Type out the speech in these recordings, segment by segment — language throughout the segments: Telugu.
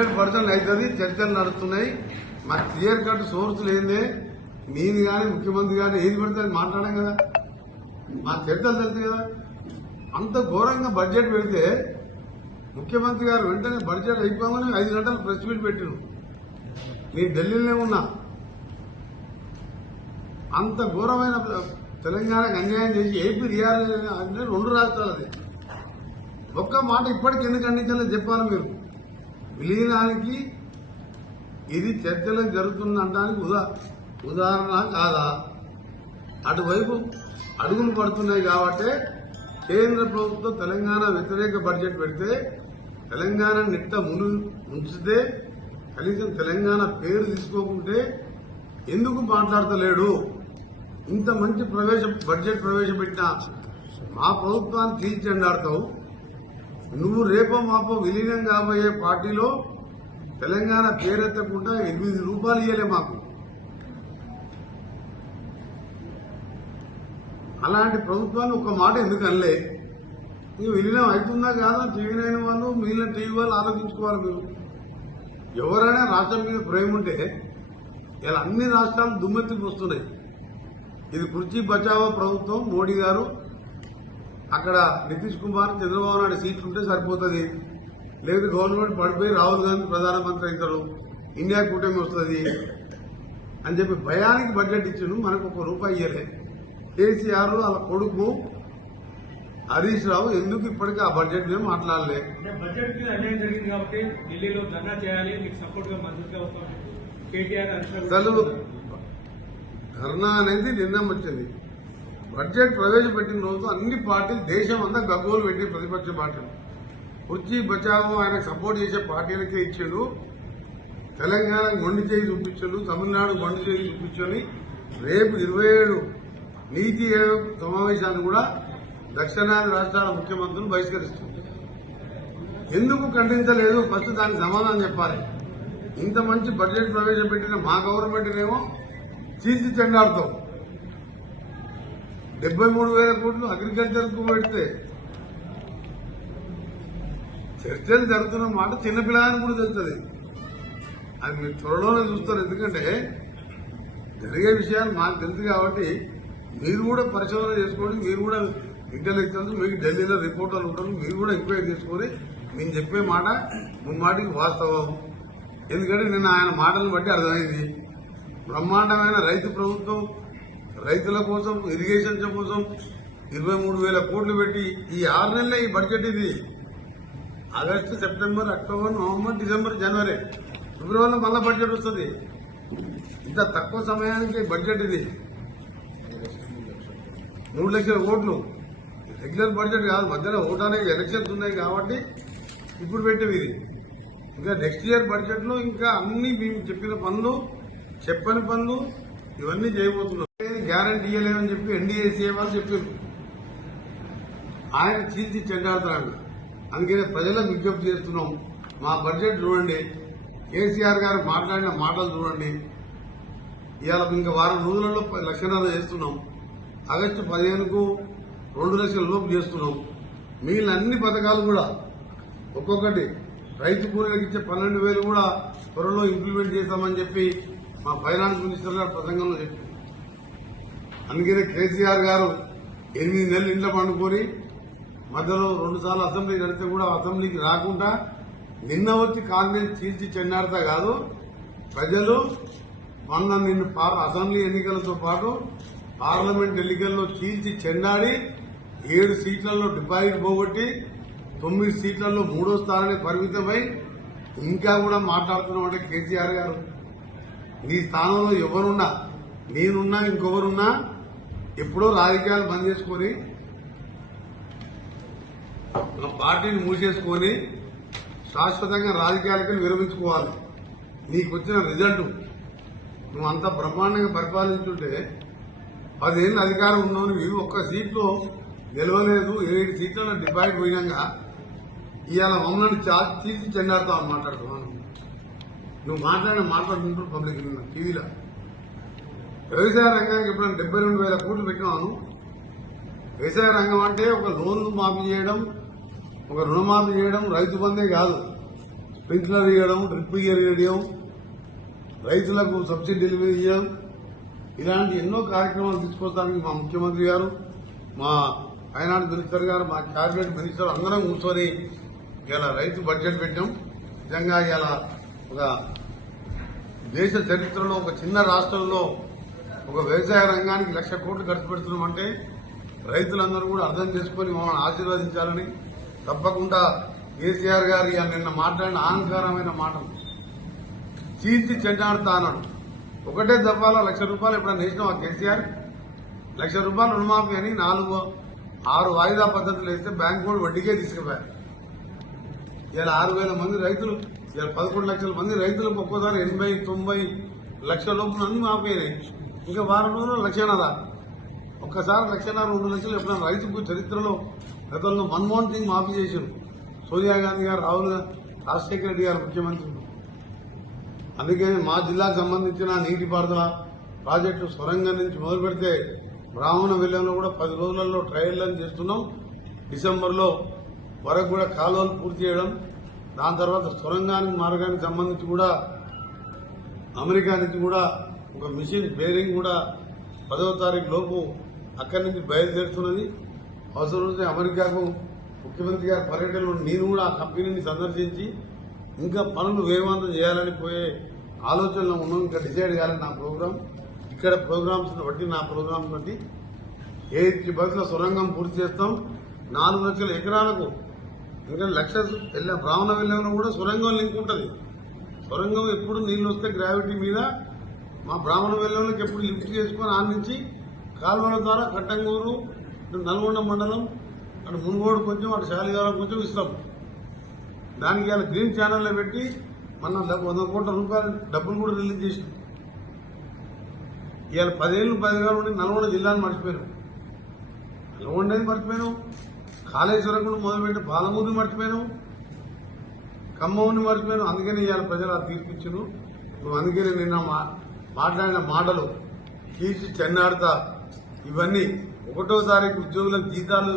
100% అవుతుంది. చర్చలు నడుస్తున్నాయి. మాకు క్లియర్ కట్ సోర్స్ లేదే. నేను కానీ ముఖ్యమంత్రి కానీ ఏది పడితే అది మాట్లాడాం కదా. మా చర్చలు తెలుసు కదా. అంత ఘోరంగా బడ్జెట్ పెడితే ముఖ్యమంత్రి గారు వెంటనే బడ్జెట్ అయిపోగానే 5 గంటలు ప్రెస్ మీట్ పెట్టిను. నేను ఢిల్లీలోనే ఉన్నా. అంత ఘోరమైన తెలంగాణకు అన్యాయం చేసి ఏపీ రియాల్ అంటే 2 రాష్ట్రాలది. ఒక్క మాట ఇప్పటికి ఎందుకు ఖండించాలని చెప్పాలి మీరు. విలీనానికి ఇది చర్చలు జరుగుతుందనడానికి ఉదాహరణ కాదా? అటువైపు అడుగులు పడుతున్నాయి కాబట్టి కేంద్ర ప్రభుత్వం తెలంగాణ వ్యతిరేక బడ్జెట్ పెడితే తెలంగాణ నిట్ట ఉంచితే కనీసం తెలంగాణ పేరు తీసుకోకుంటే ఎందుకు మాట్లాడతలేడు? ఇంత మంచి బడ్జెట్ ప్రవేశపెట్టిన మా ప్రభుత్వాన్ని తీర్చెండాడతావు. నువ్వు రేపో మాపో విలీనం కాబోయే పార్టీలో తెలంగాణ పేరెత్తకుండా 8 రూపాయలు ఇయ్యలే మాకు. అలాంటి ప్రభుత్వాన్ని ఒక మాట ఎందుకు అనలే? నీవు విలీనం అవుతుందా కాదా టీవీ9 వాళ్ళు మిగిలిన టీవీ వాళ్ళు ఆలోచించుకోవాలి. మీరు ఎవరైనా రాష్ట్రం మీద ప్రేమ ఉంటే ఇలా అన్ని రాష్ట్రాలు దుమ్మెత్తికి వస్తున్నాయి. ఇది కుర్చీ బచావో ప్రభుత్వం. మోడీ గారు అక్కడ నితీష్ కుమార్ చంద్రబాబు నాయుడు సీట్లు ఉంటే సరిపోతుంది. లేదు గవర్నమెంట్ పడిపోయి రాహుల్ గాంధీ ప్రధానమంత్రి అవుతారు, ఇండియా కూటమి వస్తుంది అని చెప్పి భయానికి బడ్జెట్ ఇచ్చిండు. మనకు ₹1 ఇయ్యలే. కేసీఆర్ వాళ్ళ కొడుకు హరీష్ రావు ఎందుకు ఇప్పటికీ ఆ బడ్జెట్ మీద మాట్లాడలే? బడ్జెట్ మీద అన్యాయం జరిగింది కాబట్టి ఢిల్లీలో ధర్నా చేయాలి, మీకు సపోర్ట్ గా మద్దతుగా వస్తుంది కేటీఆర్. అసలు ధర్నా అనేది నిర్ణయం వచ్చింది. బడ్జెట్ ప్రవేశపెట్టిన రోజు అన్ని పార్టీలు దేశం అంతా గగ్గోలు పెట్టి ప్రతిపక్ష పార్టీలు కుర్చీ బచావో ఆయనకు సపోర్ట్ చేసే పార్టీలకే ఇచ్చాడు. తెలంగాణ మొండి చేయి చూపించాడు, తమిళనాడు మొండి చేయి చూపించని రేపు 27 నీతి ఆయోగ్ సమావేశాన్ని కూడా దక్షిణాది రాష్ట్రాల ముఖ్యమంత్రులు బహిష్కరిస్తుంది. ఎందుకు ఖండించలేదు? ఫస్ట్ దానికి సమాధానం చెప్పాలి. ఇంత మంచి బడ్జెట్ ప్రవేశపెట్టిన మా గవర్నమెంట్నేమో చీల్చి చెండాడుతాం. 73,000 కోట్లు అగ్రికల్చర్ కు పెడితే చర్చలు జరుగుతున్న మాట చిన్నపిల్లలని కూడా తెలుస్తుంది. అది మీరు త్వరలోనే చూస్తారు. ఎందుకంటే జరిగే విషయాలు మాకు తెలుసు కాబట్టి మీరు కూడా పరిశోధన చేసుకోండి. మీరు కూడా ఇంటెలిజెన్స్, మీకు ఢిల్లీలో రిపోర్టర్లు ఉంటారు, మీరు కూడా ఎంక్వైరీ చేసుకుని నేను చెప్పే మాట ముమ్మాటికి వాస్తవం. ఎందుకంటే నిన్న ఆయన మాటలను బట్టి అర్థమైంది. బ్రహ్మాండమైన రైతు ప్రభుత్వం, రైతుల కోసం ఇరిగేషన్ కోసం 23,000 కోట్లు పెట్టి ఈ 6 నెలలే ఈ బడ్జెట్. ఇది August, September, October, November, December, జనవరి, ఫిబ్రవరిలో మళ్ళా బడ్జెట్ వస్తుంది. ఇంత తక్కువ సమయానికి బడ్జెట్ ఇది 3 లక్షల కోట్లు. రెగ్యులర్ బడ్జెట్ కాదు, మధ్యలో ఓటానికి ఎలక్షన్స్ ఉన్నాయి కాబట్టి ఇప్పుడు పెట్టేవి ఇది. ఇంకా నెక్స్ట్ ఇయర్ బడ్జెట్ లో ఇంకా అన్ని మేము చెప్పిన పనులు, చెప్పని పనులు ఇవన్నీ చేయబోతున్నాం. గ్యారంటీ ఇవ్వలేమని చెప్పి ఎన్డీఏసీ వాళ్ళు చెప్పారు. ఆయన చీల్చి చెండాడుతున్నాడు. అందుకనే ప్రజలకు విజ్ఞప్తి చేస్తున్నాం. మా బడ్జెట్ చూడండి, కేసీఆర్ గారు మాట్లాడిన మాటలు చూడండి. ఇవాళ ఇంకా వారం రోజులలో 1.5 లక్షలు చేస్తున్నాం. ఆగస్టు 15కు 2 లక్షల లోపు చేస్తున్నాం. మిగిలిన అన్ని పథకాలు కూడా ఒక్కొక్కటి రైతు కూలీలకు ఇచ్చే 12,000 కూడా త్వరలో ఇంప్లిమెంట్ చేస్తామని చెప్పి మా ఫైనాన్స్ మినిస్టర్ గారు ప్రసంగంలో చెప్పారు. అందుకనే కేసీఆర్ గారు 8 నెలలు ఇంట్లో పండుకొని మధ్యలో 2 సార్లు అసెంబ్లీ నడితే కూడా అసెంబ్లీకి రాకుండా నిన్న వచ్చి కాంగ్రెస్ చీల్చి చెండాడతా కాదు, ప్రజలు మొన్న నిన్ను అసెంబ్లీ ఎన్నికలతో పాటు పార్లమెంట్ ఎన్నికల్లో చీల్చి చెండాడి 7 సీట్లలో డిపాజిట్ పోగొట్టి 9 సీట్లలో 3వ స్థానానికి పరిమితమై ఇంకా కూడా మాట్లాడుతున్నామంటే కేసీఆర్ గారు, నీ స్థానంలో ఎవరున్నా, నేనున్నా, ఇంకొకరున్నా ఎప్పుడో రాజకీయాలు బంద్ చేసుకుని పార్టీని మూసేసుకుని శాశ్వతంగా రాజకీయాలకి విరమించుకోవాలి. నీకు వచ్చిన రిజల్ట్ నువ్వు అంత బ్రహ్మాండంగా పరిపాలించుంటే 10 ఏళ్ళు అధికారం ఉన్నావు. నువ్వు ఒక్క సీట్లో గెలవలేదు, 7 సీట్లలో డిపాజిట్ పోయినాక ఇవాళ మమ్మల్ని తీసి చెండాడుతావు అని మాట్లాడుతున్నాను. నువ్వు మాట్లాడుతుంటారు పబ్లిక్ టీవీలో. వ్యవసాయ రంగానికి ఎప్పుడైనా 72,000 కోట్లు పెట్టినాను. వ్యవసాయ రంగం అంటే ఒక లోన్లు మాఫీ చేయడం, ఒక రుణమాఫీ చేయడం, రైతు బంధే కాదు. స్ప్రింక్లర్ ఇవ్వడం, డ్రిప్ ఇవ్వడం, రైతులకు సబ్సిడీలు ఇవ్వడం, ఇలాంటి ఎన్నో కార్యక్రమాలు తీసుకొస్తానికి మా ముఖ్యమంత్రి గారు, మా ఫైనాన్స్ మినిస్టర్ గారు, మా క్యాబినెట్ మినిస్టర్ అందరం కూర్చొని ఇలా రైతు బడ్జెట్ పెట్టాం. నిజంగా ఇలా ఒక దేశ చరిత్రలో ఒక చిన్న రాష్ట్రంలో ఒక వ్యవసాయ రంగానికి 1,00,000 కోట్లు ఖర్చు పెడుతున్నామంటే రైతులందరూ కూడా అర్థం చేసుకుని మమ్మల్ని ఆశీర్వదించాలని తప్పకుండా కేసీఆర్ గారు నిన్న మాట్లాడిన అహంకారమైన మాటలు చీల్చి చెండాడుతా అన్నాడు. ఒకటే దఫాలో 1,00,000 రూపాయలు ఎప్పుడైనా వేసినావా కేసీఆర్? 1,00,000 రూపాయలు రుణమాఫీ అని 4-6 వాయిదా పద్ధతులు వేస్తే బ్యాంకు కూడా వడ్డీకే తీసుకుపోయారు. ఇలా 6,000 మంది రైతులు, ఇలా 11 లక్షల మంది రైతులకు ఒక్కోసారి 80-90 లక్షల లోపల అన్ని మాఫీనాయి. ఇంకా వారం రోజులు 1,00,000. ఒక్కసారి 1,00,000 2 లక్షలు ఎప్పుడైనా రైతుకు చరిత్రలో గతంలో మన్మోహన్ సింగ్ మాఫీ చేశారు. సోనియా గాంధీ గారు, రాహుల్ గాంధీ, రాజశేఖర రెడ్డి గారు ముఖ్యమంత్రి. అందుకే మా జిల్లాకు సంబంధించిన నీటిపారుదల ప్రాజెక్టు సొరంగం నుంచి మొదలు పెడితే బ్రాహ్మణ విలేయంలో కూడా 10 రోజులలో ట్రయల్ రన్ చేస్తున్నాం. డిసెంబర్లో వరకు కూడా కాలువలు పూర్తి చేయడం, దాని తర్వాత సొరంగానికి మార్గానికి సంబంధించి కూడా అమెరికా నుంచి కూడా ఒక మిషన్ బేరింగ్ కూడా 10వ తారీఖు లోపు అక్కడి నుంచి బయలుదేరుతున్నది. అవసరమైతే అమెరికాకు ముఖ్యమంత్రి గారి పర్యటనలో నేను కూడా ఆ కంపెనీని సందర్శించి ఇంకా పనులు వేగవంతం చేయాలని పోయే ఆలోచనలో ఉన్నాం. ఇంకా డిసైడ్ చేయాలని నా ప్రోగ్రాం. ఇక్కడ ప్రోగ్రామ్స్ బట్టి, నా ప్రోగ్రాం బట్టి 8 బస్సుల సొరంగం పూర్తి చేస్తాం. 4 లక్షల ఎకరాలకు ఇంకా బ్రాహ్మణ విలేయంలో కూడా సొరంగం లింక్ ఉంటుంది. సొరంగం ఎప్పుడు నీళ్లు వస్తే గ్రావిటీ మీద మా బ్రాహ్మణ విలేయంలోకి ఎప్పుడు లిఫ్ట్ చేసుకుని ఆ నుంచి కాలువల ద్వారా కట్టంగూరు, నల్గొండ మండలం, అటు మునుగోడు కొంచెం, అటు శాలిగారం కొంచెం ఇస్తాం. దానికి ఇలా గ్రీన్ ఛానల్లో పెట్టి మన 100 కోట్ల రూపాయలు డబ్బులు కూడా రిలీజ్ చేసినాం. ఇవాళ 10 ఏళ్ళు 10 కాలం ఉండి నల్గొండ జిల్లాను మర్చిపోయాను. నల్గొండది మర్చిపోయాను, కాళేశ్వరం కూడా మొదలుపెట్టి పాలమూరుని మర్చిపోయాను, ఖమ్మంని మర్చిపోయాను. అందుకని ఇవాళ ప్రజలు ఆ తీర్పిచ్చును. అందుకని నిన్న మాట్లాడిన మాటలు తీర్చి చెన్నాడుతా. ఇవన్నీ 1వ తారీఖు ఉద్యోగులకు జీతాలు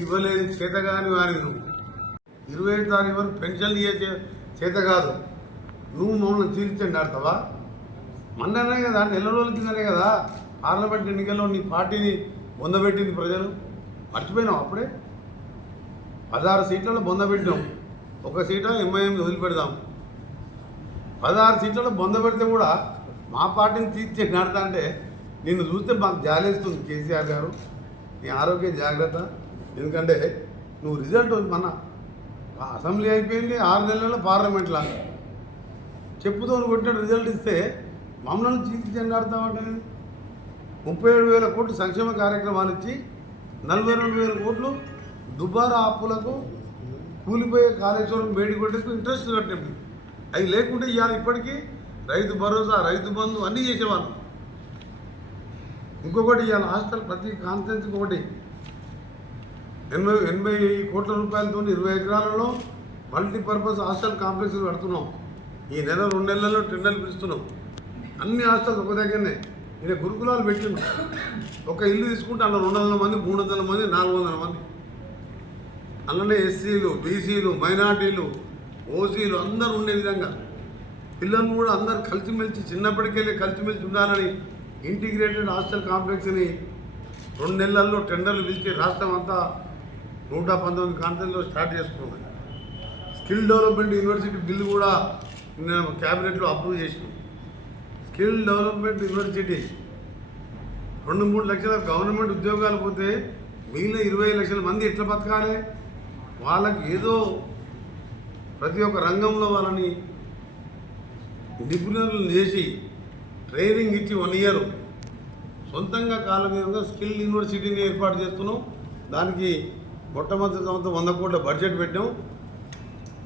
ఇవ్వలేదు, చేతగాని వారి నువ్వు 25వ తారీఖు వరకు పెన్షన్లు ఇచ్చే చేత కాదు, నువ్వు మమ్మల్ని తీర్చండి ఆడతావా? మొన్ననే కదా, నెల రోజుల కిందనే కదా పార్లమెంట్ ఎన్నికల్లో నీ పార్టీని బొందబెట్టింది ప్రజలు. మర్చిపోయినాం. అప్పుడే 16 సీట్లలో బొందబెట్టినాం. 1 సీట ఎంఐఎం వదిలిపెడదాం. 16 సీట్లలో బొందబెడితే కూడా మా పార్టీని తీర్చి ఆడతా అంటే నిన్ను చూస్తే మాకు జాలేస్తుంది. కేసీఆర్ గారు, నీ ఆరోగ్య జాగ్రత్త. ఎందుకంటే నువ్వు రిజల్ట్ మన అసెంబ్లీ అయిపోయింది, 6 నెలల్లో పార్లమెంట్లో చెప్పుతో కొట్టిన రిజల్ట్ ఇస్తే మమ్మల్ని తీర్చి చెండాడుతామంటే 37,000 కోట్లు సంక్షేమ కార్యక్రమాలు ఇచ్చి 42,000 కోట్లు దుబారా అప్పులకు కూలిపోయే కాళేశ్వరం వేడిగొడ్డకు ఇంట్రెస్ట్ కట్టండి. అవి లేకుంటే ఇవాళ ఇప్పటికీ రైతు భరోసా, రైతు బంధు అన్నీ చేసేవాళ్ళం. ఇంకొకటి ఇవాళ హాస్టల్ ప్రతి కాన్ఫరెన్స్కి ఒకటి 80 కోట్ల రూపాయలతో 20 ఎకరాలలో మల్టీపర్పస్ హాస్టల్ కాంప్లెక్స్ కడుతున్నాం. ఈ నెల 2 నెలల్లో టెండర్లు పిలుస్తున్నాం. అన్ని హాస్టల్స్ ఒక దగ్గరనే. ఇక్కడ గురుకులాలు పెట్టినాం. ఒక ఇల్లు తీసుకుంటే అందులో 200 మంది, 300 మంది, 400 మంది. అందులోనే ఎస్సీలు, బీసీలు, మైనార్టీలు, ఓసీలు అందరూ ఉండే విధంగా పిల్లలు కూడా అందరు కలిసిమెలిసి చిన్నప్పటికెళ్ళి కలిసిమెలిసి ఉండాలని ఇంటిగ్రేటెడ్ హాస్టల్ కాంప్లెక్స్ని 2 నెలల్లో టెండర్లు పిలిచి రాష్ట్రం అంతా 119 కాన్ఫరెన్స్లో స్టార్ట్ చేసుకున్నాం. స్కిల్ డెవలప్మెంట్ యూనివర్సిటీ బిల్లు కూడా నేను క్యాబినెట్లో అప్రూవ్ చేసినాం. స్కిల్ డెవలప్మెంట్ యూనివర్సిటీ 2-3 లక్షల గవర్నమెంట్ ఉద్యోగాలు పోతే మిగిలిన 20 లక్షల మంది ఎట్లా బతకాలి? వాళ్ళకి ఏదో ప్రతి ఒక్క రంగంలో వాళ్ళని నిపుణులను చేసి ట్రైనింగ్ ఇచ్చి 1 ఇయర్ సొంతంగా కాలమీదంగా స్కిల్ యూనివర్సిటీని ఏర్పాటు చేస్తున్నాం. దానికి మొట్టమొదటి సంవత్సరం 100 కోట్ల బడ్జెట్ పెట్టాం.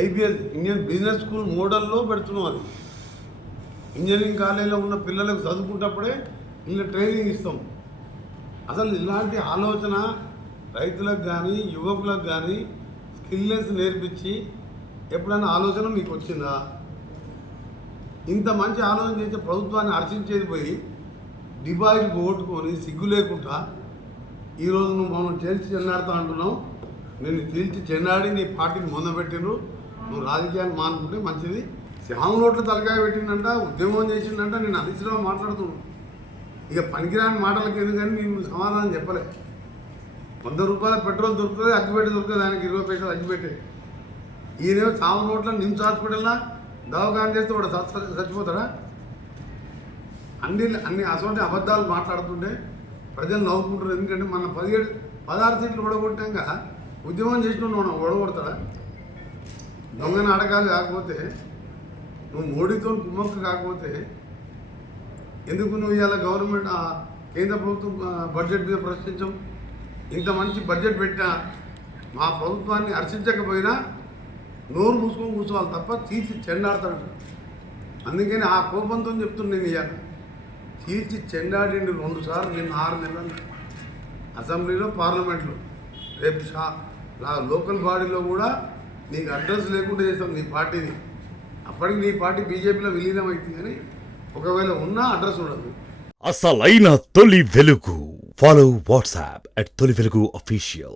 ఐబిఎస్ ఇండియన్ బిజినెస్ స్కూల్ మోడల్లో పెడుతున్నాం. అది ఇంజనీరింగ్ కాలేజీలో ఉన్న పిల్లలకు చదువుకుంటప్పుడే ఇలా ట్రైనింగ్ ఇస్తాం. అసలు ఇలాంటి ఆలోచన రైతులకు కానీ యువకులకు కానీ స్కిల్నెస్ నేర్పించి ఎప్పుడైనా ఆలోచన మీకు వచ్చిందా? ఇంత మంచి ఆలోచన చేసే ప్రభుత్వాన్ని హర్షించేది పోయి డిపాజిట్ పోగొట్టుకొని సిగ్గు లేకుండా ఈరోజు నువ్వు మమ్మల్ని తేల్చి చెన్నాడుతా అంటున్నావు. నేను తేల్చి చెన్నాడి నీ పార్టీని మొదలుపెట్టిండ్రు. నువ్వు రాజకీయాలు మానుకుంటే మంచిది. శ్యామ్ నోట్ల తలకాయ పెట్టిందంట, ఉద్యమం చేసిందంట, నేను అదిశ్రావు మాట్లాడుతున్నాను. ఇక పనికిరాని మాటలకి ఎందుకని నేను సమాధానం చెప్పలే. 100 రూపాయల పెట్రోల్ దొరుకుతుంది, అగ్గిపెట్టి దొరుకుతుంది, ఆయనకి 20 పైసలు అగ్గిపెట్టే. ఈయనేమో శ్యామ్ నోట్ల నిమ్స్ హాస్పిటల్లా దవాఖాన చేస్తే వాడు చచ్చిపోతాడా? అన్ని అసలు అబద్ధాలు మాట్లాడుతుంటే ప్రజలు నవ్వుకుంటారు. ఎందుకంటే మన 16 సీట్లు ఓడగొట్టాక ఉద్యమం చేసిన మనం ఓడగొడతాడా? దొంగ నాటకాలు కాకపోతే, నువ్వు మోడీతో కుమ్మక్కు కాకపోతే ఎందుకు నువ్వు ఇవాళ గవర్నమెంట్ కేంద్ర ప్రభుత్వం బడ్జెట్ మీద ప్రశ్నించం? ఇంత మంచి బడ్జెట్ పెట్టినా మా ప్రభుత్వాన్ని హర్షించకపోయినా నోరు మూసుకొని కూర్చోవాలి తప్ప తీర్చి చెండాడతాడు. అందుకని ఆ కోపంతో చెప్తున్నా నేను ఇవాళ తీర్చి చెండాడిండి 2 సార్లు నేను 6 నెలలు అసెంబ్లీలో, పార్లమెంట్లో. రేపు లోకల్ బాడీలో కూడా నీకు అడ్రస్ లేకుండా చేస్తాం నీ పార్టీని. అప్పటికి నీ పార్టీ బీజేపీలో విలీనం అవుతుంది, కానీ ఒకవేళ ఉన్నా అడ్రస్ ఉండదు. అసలైన తొలి వెలుగు. ఫాలో వాట్సాప్ @తొలి వెలుగు official.